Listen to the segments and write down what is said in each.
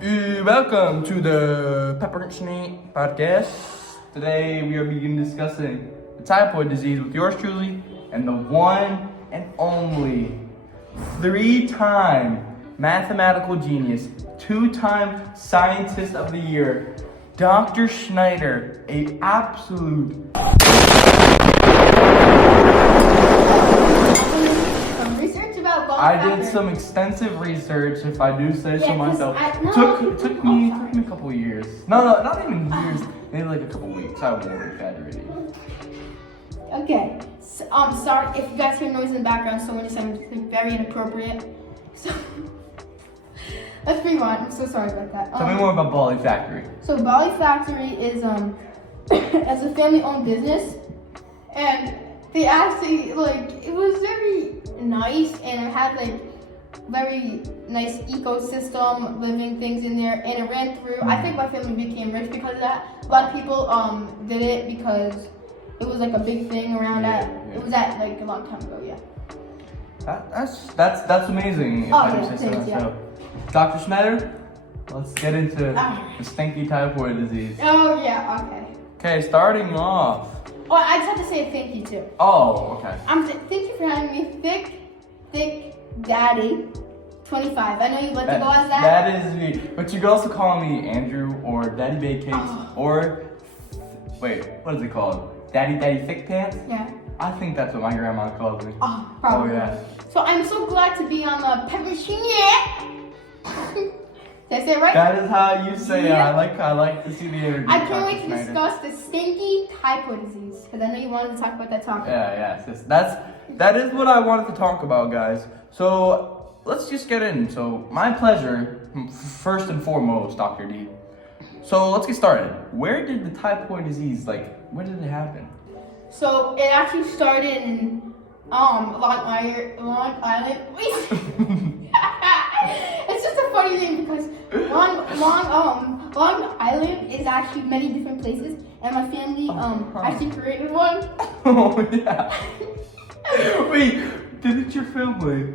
Welcome to the Peppermint Shnat podcast. Today we are beginning discussing the thypoid disease with yours truly and the one and only 3-time mathematical genius, 2-time scientist of the year, Dr. Shniter, a absolute I did some extensive research, if I do say so myself. Took me a couple years. No, not even years. Maybe like a couple weeks. I won't exaggerate. Okay. So, sorry if you guys hear noise in the background. Someone just said something very inappropriate. So let's rewind. I'm so sorry about that. Tell me more about Bali Factory. So Bali Factory is as a family-owned business, and they actually it was very nice, and it had very nice ecosystem, living things in there, and it ran through. I think my family became rich because of that. A lot of people did it because it was a big thing around that. Yeah. It was at a long time ago. Yeah. That's amazing. Dr. Shniter, let's get into the stinky typhoid disease. Oh yeah. Okay. Okay, starting off. Oh, I just have to say thank you too. Oh, okay. Thank you for having me, Thick Daddy 25. I know you like to go as that. That is me. But you could also call me Andrew or Daddy Bake Cakes or wait, what is it called? Daddy Thick Pants? Yeah. I think that's what my grandma calls me. Oh, probably. Oh yeah. So I'm so glad to be on the Peppermint. Did I say it right? That is how you say it. I like to see the energy. I can't wait to discuss the stinky typhoid disease because I know you wanted to talk about that topic. Yeah. That is what I wanted to talk about, guys. So let's just get in. So my pleasure, first and foremost, Dr. D. So let's get started. Where did the typhoid disease where did it happen? So it actually started in Long Island. It's just a funny thing because Long Island is actually many different places, and my family actually created one. Oh yeah. Wait, didn't your family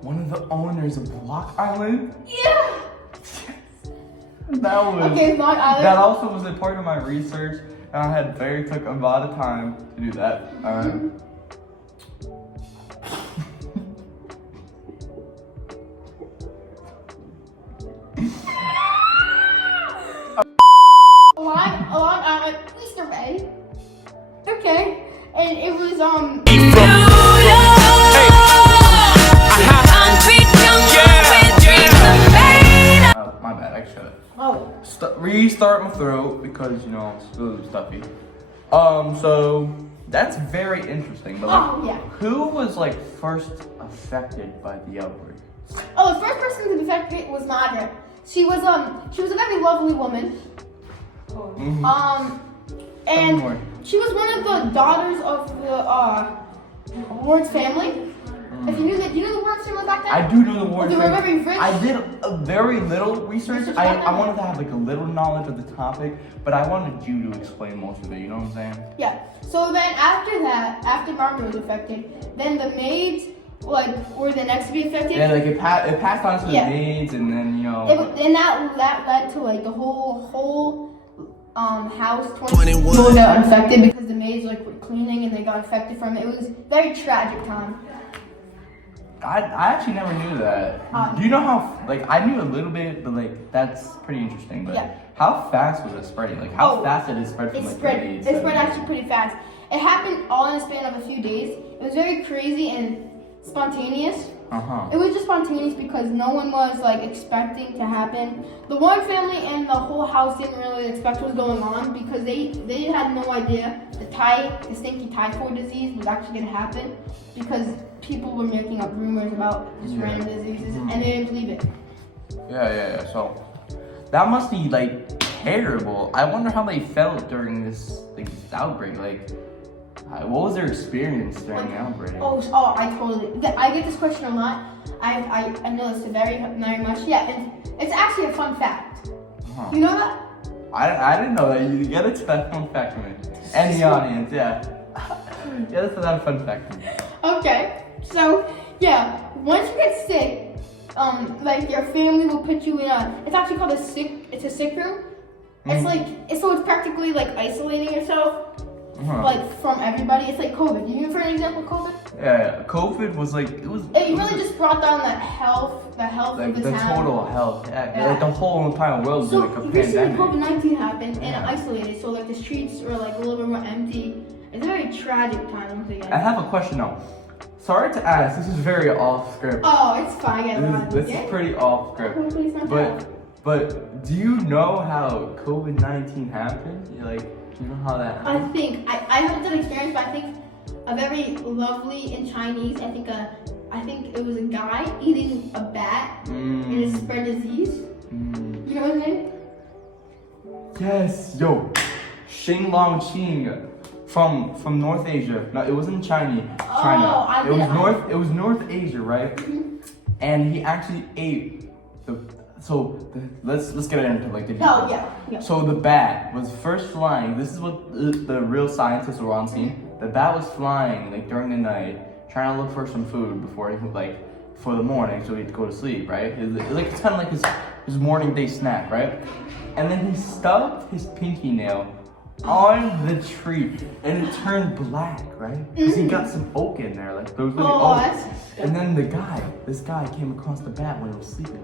one of the owners of Block Island? Yeah. That was okay. Long Island. That also was a part of my research, and I took a lot of time to do that. Long Island, Easter Bay. Okay, and it was my bad, I shut it. Oh. Restart my throat because it's really stuffy. So that's very interesting. But yeah. Who was first affected by the outbreak? Oh, the first person to be affected was Margaret. She was a very lovely woman. Mm-hmm. And she was one of the daughters of the Ward's family. If you knew that, you know the Ward's family back then? I do know the Ward's family. They were very rich. I did a very little research. I wanted to have a little knowledge of the topic, but I wanted you to explain most of it. You know what I'm saying? Yeah. So then after that, after Margaret was affected, then the maids were the next to be affected. Yeah, it passed on to the maids, and then and that led to the whole house 21 people got infected because the maids were cleaning and they got infected from it. It was a very tragic time. I actually never knew that. Do you know how I knew a little bit, but that's pretty interesting. But how fast was it spreading? How fast did it spread from it spread actually pretty fast. It happened all in a span of a few days. It was very crazy and spontaneous. It was just spontaneous because no one was expecting to happen. The Warren family and the whole house didn't really expect what was going on because they had no idea the stinky typhoid disease was actually going to happen because people were making up rumors about just random diseases and they didn't believe it. Yeah. So that must be terrible. I wonder how they felt during this outbreak. What was their experience during the outbreak? I get this question a lot. I know this very much. Yeah, and it's actually a fun fact. You know that? I didn't know that. You get it to that fun fact from me. And the audience, yeah. Yeah, that's a fun fact from me. Okay, so yeah, once you get sick, like your family will put you in it's actually called a sick room. It's so it's practically like isolating yourself like from everybody. It's like COVID. You for an example of COVID? Yeah, COVID was like it really just brought down the health like of the town. total health. Yeah. Like the whole entire world was So like a recently pandemic. COVID-19 happened and it isolated. So like the streets were like a little bit more empty. It's a very tragic time once again. I have a question now. Sorry to ask, this is very off script. Oh, it's fine. This is pretty off script. But do you know how COVID-19 happened? Do you know how that happened? I haven't done experience, but I think a very lovely in Chinese. I think it was a guy eating a bat and it spread disease. You know what I mean? Yes, yo, Xing Long Qing from North Asia. No, it wasn't China. It was North Asia, right? Mm-hmm. And he actually ate let's get into like the details. Yeah. So the bat was first flying. This is what the real scientists were on scene. The bat was flying like during the night, trying to look for some food before he for the morning, so he'd go to sleep, right? It's kind of like his morning day snack, right? And then he stubbed his pinky nail on the tree, and it turned black, right? Because he got some oak in there, like those little oak. And then this guy came across the bat when he was sleeping.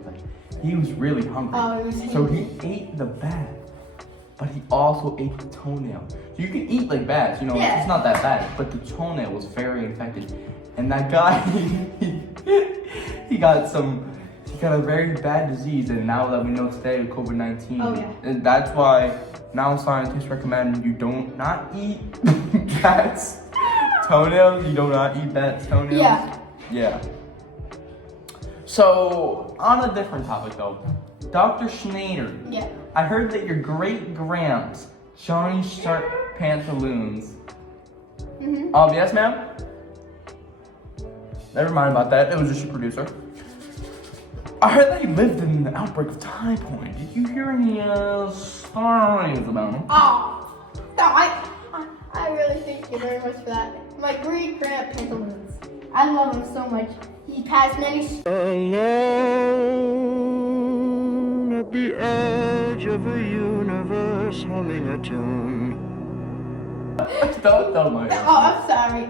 He was really hungry, so he ate the bat, but he also ate the toenail. So you can eat like bats, it's not that bad, but the toenail was very infected, and that guy, he got a very bad disease, and now that we know today with COVID-19, and that's why now scientists recommend you don't not eat bats' toenails. You do not eat bats' toenails. Yeah. So, on a different topic though, Dr. Shniter. Yeah. I heard that your great-gramps, Johnny Sharp Pantaloons. Mm-hmm. Yes, ma'am? Never mind about that. It was just your producer. I heard that you lived in the outbreak of thypoid. Did you hear any stories about it? Oh, no, I really thank you very much for that. My great-grand Pantaloons. I love him so much. He passed many. Alone at the edge of a universe, humming a tune. Don't tell my. Oh, I'm sorry.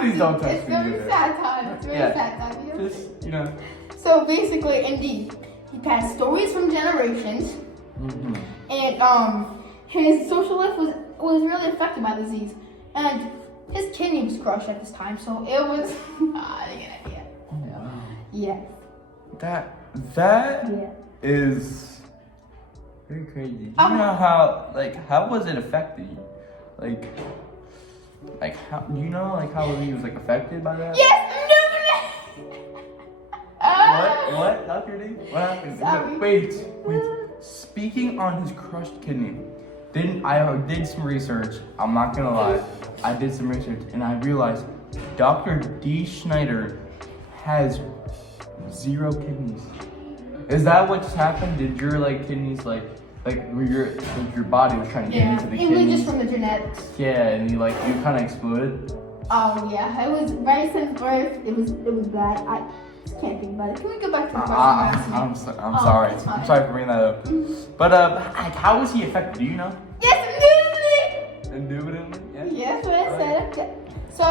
Please don't touch It's me really either. sad time. It's really sad time. Just, So basically, indeed, he passed stories from generations, and his social life was really affected by the disease, and his kidney was crushed at this time. So it was Yes. That is very crazy. Do you know how was it affected? How do you know how he was affected by that? Yes. What, Dr. D? What happened? Sorry. Wait. Speaking on his crushed kidney, I did some research. I'm not gonna lie. I did some research and I realized Dr. D Shniter has 0 kidneys. Is that what just happened? Did your kidneys your body was trying to get into the kidneys? It was just from the genetics. Yeah, and you kind of exploded. Oh yeah, it was very since birth. It was bad. I can't think about it. Can we go back to the question? I'm sorry. I'm sorry for bringing that up. But how was he affected? Do you know? Yes, Indubitably. Yeah. Yes, what I said. Okay. So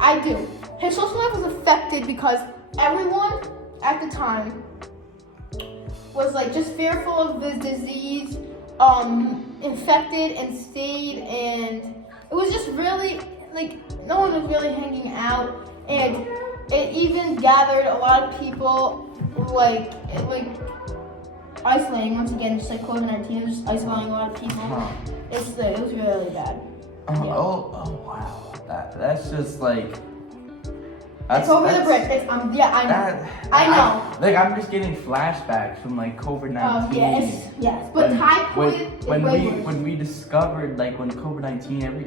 I do. His social life was affected because everyone at the time was just fearful of this disease, infected and stayed, and it was just really no one was really hanging out, and it even gathered a lot of people isolating once again, just COVID-19, just isolating a lot of people. It was really bad. Oh wow, that's just it's over the bridge. I know. I'm just getting flashbacks from COVID-19. Yes. But thypoid when we discovered when COVID-19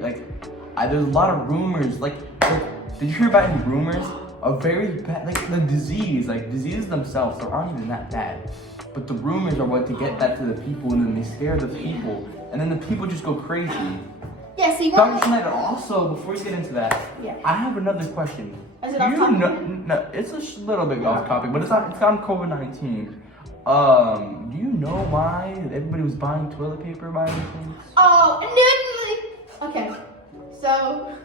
there's a lot of rumors. Did you hear about any rumors of very bad the disease? Diseases themselves aren't even that bad, but the rumors are what to get that to the people, and then they scare the people, and then the people just go crazy. Yeah, so you Dr. want Shniter, also, before you get into that, Yeah. I have another question. Is it Do off you topic? know, no, it's a little bit off topic, but it's on COVID-19. Do you know why everybody was buying toilet paper by any chance? Oh, and okay. So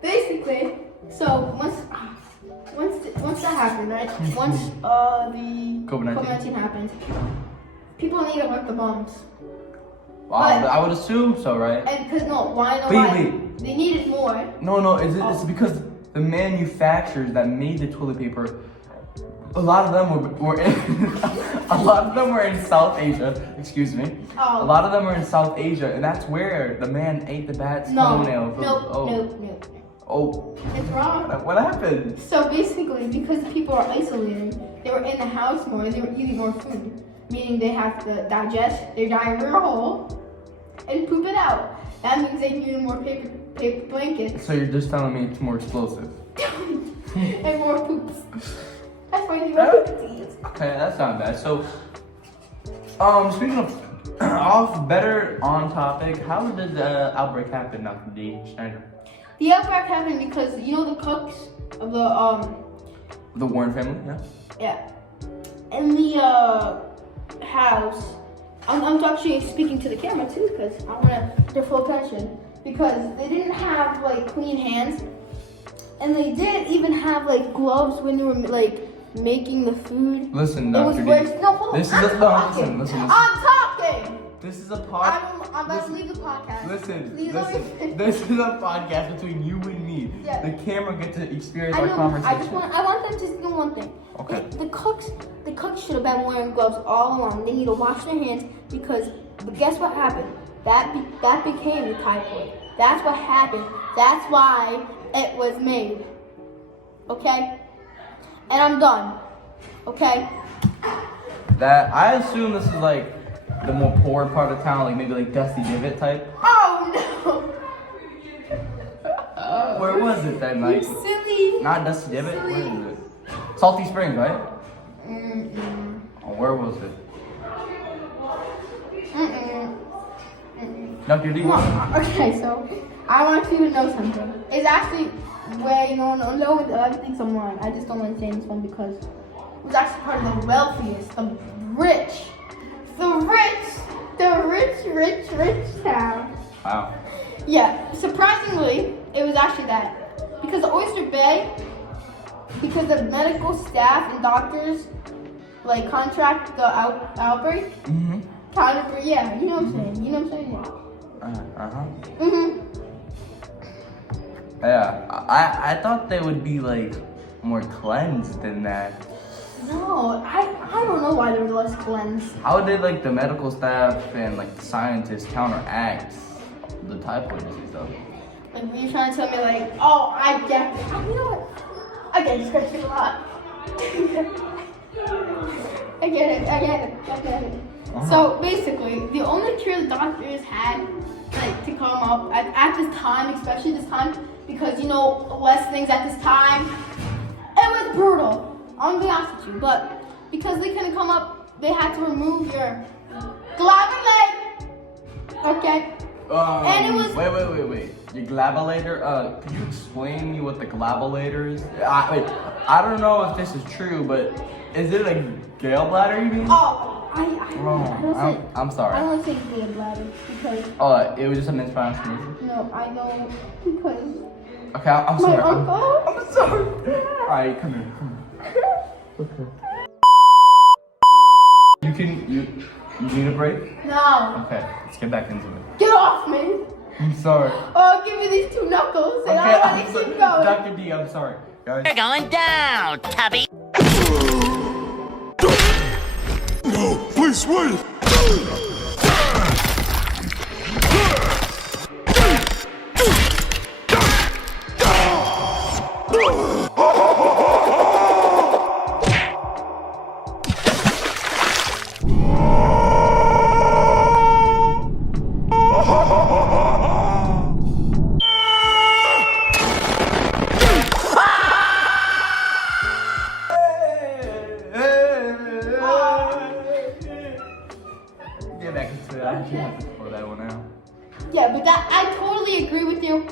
basically, once that happened, right? Once the COVID-19 happened, people needed like the bums. Wow, But- I would assume so, right? And because why? Wait. They needed more. No, it's because the manufacturers that made the toilet paper, a lot of them were in, a lot of them were in South Asia. Excuse me. Oh. A lot of them were in South Asia, and that's where the man ate the bat's toenail. No. Oh, It's wrong. what happened? So basically, because people are isolating, they were in the house more and they were eating more food. Meaning they have to digest their diarrhea whole and poop it out. That means they need more paper blankets So you're just telling me it's more explosive? and more poops. That's why you want disease. Okay, that's not bad. So, speaking of better on topic, how did the outbreak happen, Dr. D Shniter? The outbreak happened because you know the cooks of The Warren family, yeah. in the house. I'm actually speaking to the camera too because I want their full attention because they didn't have like clean hands and they didn't even have like gloves when they were like making the food. Listen, It was Dr. D. worse. No, hold on. This is I'm a talking. listen. I'm talking. This is a I'm about to leave the podcast. Listen, Please let me finish. this is a podcast between you and me. Yeah. The camera gets to experience I our know. conversation. I want them to know one thing. Okay. The cooks should have been wearing gloves all along. They need to wash their hands because. But guess what happened? That became the thypoid. That's what happened. That's why it was made. Okay. And I'm done. Okay. That I assume this is like the more poor part of town, like maybe like Dusty Divot type. Oh no. Where was it then? You Like silly. not Dusty Divot. Where Silly. is it? Salty Springs, right? Mm-mm. Oh, where was it? Mm-mm. Dr. D. Okay, so I want you to know something. It's actually where you know everything's online. I just don't want to say this one because it was actually part of the wealthiest, the rich town. Wow. Yeah, surprisingly, it was actually that because the Oyster Bay, because the medical staff and doctors like contract the outbreak. Mm-hmm. Yeah, you know what I'm saying. You know what I'm saying. Yeah. Mhm. Yeah, I thought they would be like more cleansed than that. No, I don't know why they're less cleansed. How did like the medical staff and like the scientists counteract the typhoid disease though? Like, were you trying to tell me like, oh, I get it. You know what? I get it, scratch it a lot. I get it. So basically, the only cure the doctors had like to come up at this time, especially this time, because you know less things at this time. It was brutal. I'm gonna be honest with you, but because they couldn't come up, they had to remove your glabellate. Okay. And it was. Wait. Your glabulator. Could you explain me what the glabulator is? I don't know if this is true, but is it a gallbladder? You mean? Oh, I I'm sorry. I don't think gallbladder because. Oh, it was just a mispronunciation. No, I know because. Okay, I'm My sorry. uncle. I'm sorry. All right, come here. Okay. You need a break? No. Okay, let's get back into it. Get off me. I'm sorry. Oh, give me these 2 knuckles and Okay, I I'm want to sorry. keep going. Dr. D, I'm sorry. Guys. You're going down, Tubby. No, please wait! Get back into it. I actually have to pull that one out. Yeah, but I totally agree with you.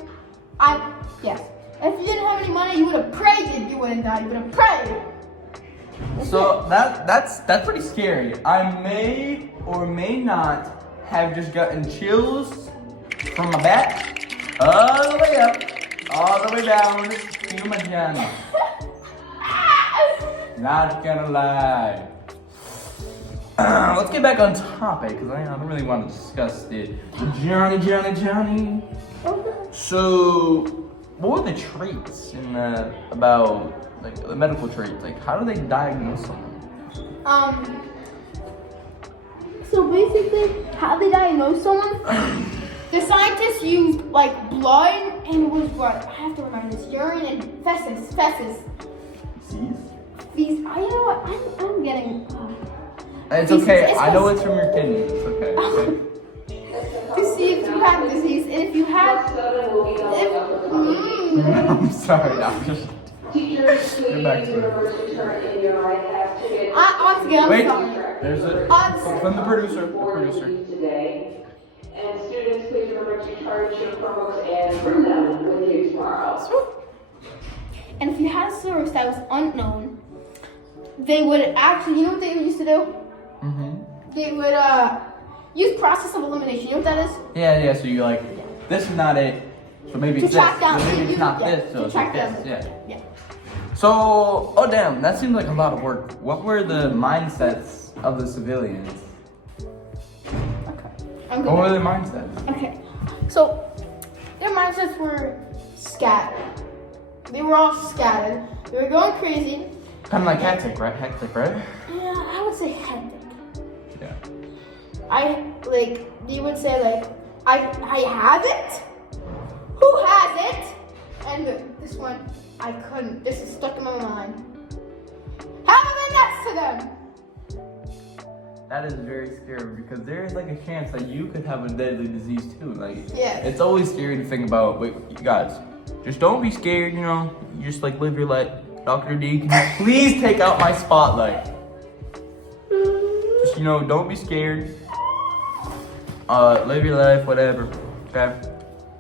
Yes. If you didn't have any money, you would have prayed that you wouldn't die. You would have prayed. So that's pretty scary. I may or may not have just gotten chills from my back all the way up, all the way down to my Johnny. Not gonna lie. Let's get back on topic because I don't really want to discuss the Johnny. So, what were the traits in about like the medical traits? Like, how do they diagnose someone? So basically, how they diagnose someone? The scientists used like blood and it was what? I have to remember this. Urine and feces. These. You know what? I'm getting. It's okay. I know it's from your kidney. It's okay. To see if you have disease, and if you have, I'm sorry. I'm just. Get back to it. Once again, I'm Wait. sorry. There's a from the producer. Today. And students, please remember to charge your Chromebooks and bring them with you tomorrow. And if you had a source that was unknown, they would actually, you know what they used to do? They would use process of elimination. You know what that is? Yeah. So you're like, this is not it. So maybe To it's track this. down. So maybe it's not this. So To it's track like this. down. Yeah. So, oh damn, that seems like a lot of work. What were the mindsets of the civilians? Okay. I'm good. What were their mindsets? Okay. So their mindsets were scattered. They were all scattered. They were going crazy. Kind of like hectic, right? Yeah, I would say hectic. Yeah. You would say like, I have it? Who has it? And this one, I couldn't. This is stuck in my mind. Have it next to them. That is very scary because there is like a chance that you could have a deadly disease too. Like, Yes. it's always scary to think about. Wait, you guys, just don't be scared. You know, you just like live your life. Dr. D, can you please take out my spotlight? Just, don't be scared. Live your life, whatever. Okay?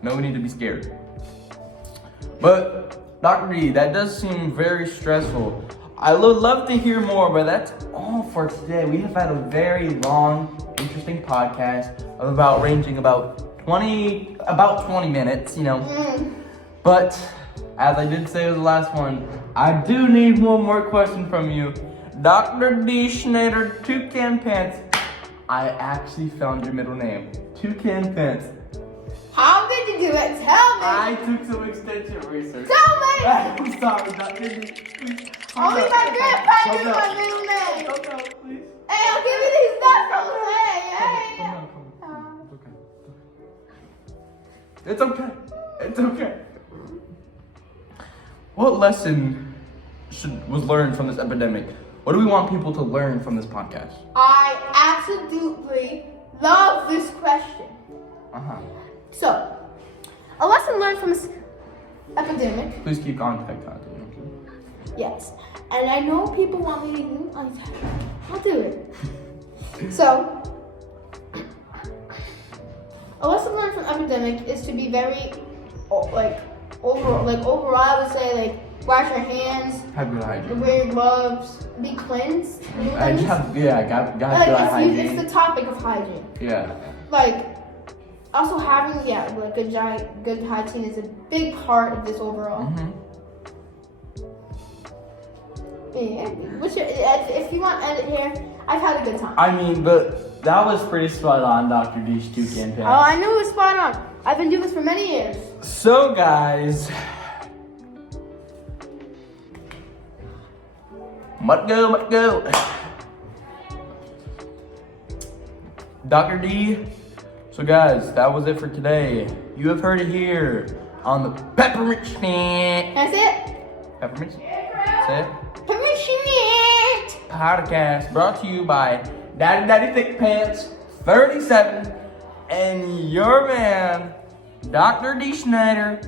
No need to be scared. But Dr. D, that does seem very stressful. I would love to hear more, but that's all for today. We have had a very long, interesting podcast of ranging about 20 minutes, But as I did say with the last one, I do need one more question from you. Dr. D Shniter, Toucan Pants. I actually found your middle name. Toucan Pants. How did you do it? Tell me. I took some extensive research. Tell me. I'm sorry, Dr. D. Please. Only my grandpa knew my middle name. Hold on, please. Hey, I'll give you these knuckles. Hey. It's okay. What lesson was learned from this epidemic? What do we want people to learn from this podcast? I absolutely love this question. So, a lesson learned from this epidemic. Please keep contact. Yes. And I know people want me to do it. I'll do it. So, a lesson learned from epidemic is to be very, overall, I would say, wash your hands, Have good hygiene. wear gloves, be cleansed. You know what that means? Got good hygiene. It's the topic of hygiene. Yeah. Also having, good hygiene is a big part of this overall. Yeah. If you want to end it here, I've had a good time. I mean, but that was pretty spot on, Dr. D's Toucan Pants. Oh, I knew it was spot on. I've been doing this for many years. So, guys, Mutt go. Dr. D. So, guys, that was it for today. You have heard it here on the Peppermint Shnat. That's it. Peppermint? Say it. Peppermint Shnat. Podcast brought to you by Daddy Thick Pants 37 and your man, Dr. D Shniter,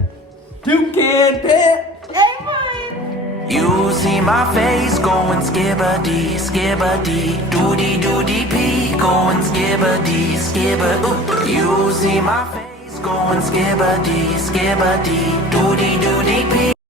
Toucan Pants. Everyone. You see my face going skibbity, doody pee, going skibbity. You see my face. Going skibbity, skibbity, doody doody pee.